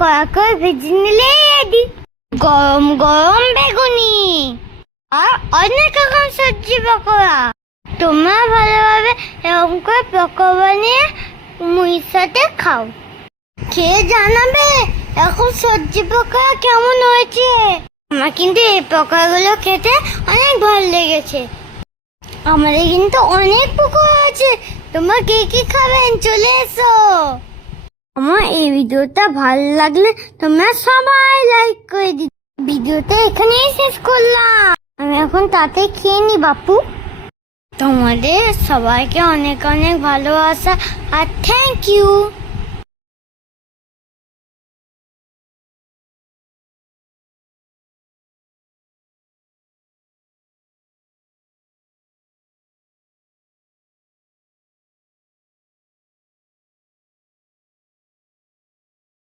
কড়া করে ভেজে নিলেই রেডি। গরম গরম বেগুনি আর অনেক রকম সবজি পকোড়া। তোমরা ভালোভাবে এরকম করে পকোড়া বানিয়ে মুড়ির সাথে খাও। খেয়ে জানাবে এখন সবজি পকোড়া কেমন হয়েছে। আমার কিন্তু এই পকোড়াগুলো খেতে অনেক ভালো লেগেছে। আমাদের কিন্তু অনেক পকোড়া আছে, তোমরা কে কি খাবেন চলে এসো। আমার এই ভিডিওটা ভালো লাগলে তোমরা সবাই লাইক করে দিও। ভিডিওটা এখানেই শেষ করলাম, আমি এখন তাতে খেয়ে নি বাপু। তোমাদের সবাইকে অনেক অনেক ভালোবাসা আর থ্যাংক ইউ।